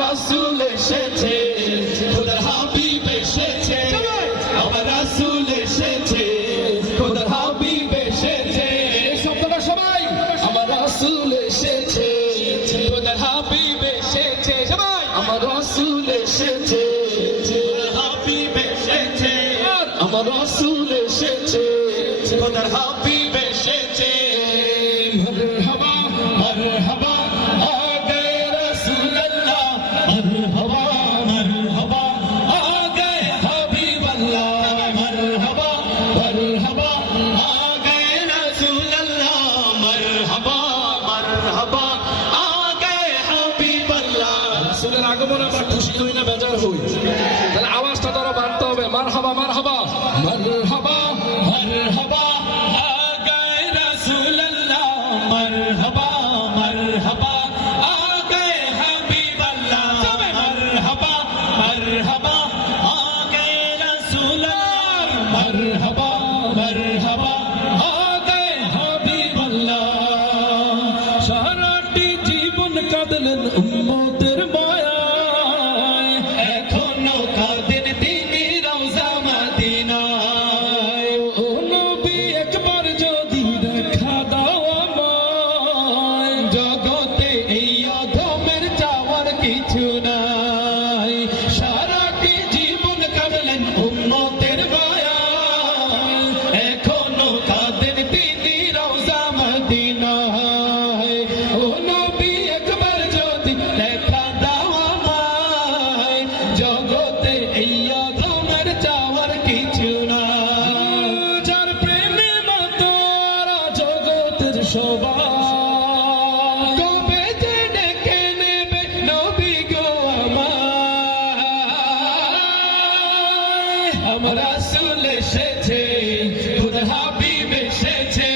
রসুল এসেছে খোদার হাবিব এসেছে। আমার এসেছে খোদার হাবিব এসেছে। শব্দটা সবাই। আমার রাসুল এসেছে খোদার হাবিব এসেছে। আমার রাসুল এসেছে হাবিব এসেছে। আমার রাসুল এসেছে খোদার হাবিব এসেছে। আমরা খুশি হই না বেজার হই। তাহলে আওয়াজটা তারা বাড়তে হবে। মার হবা মার হবা মার হবা মার হবা সবার কবে যে ডেকে নেবে নবী গো আমার। আমার আসল এসেছে খুদ হাবিব এসেছে।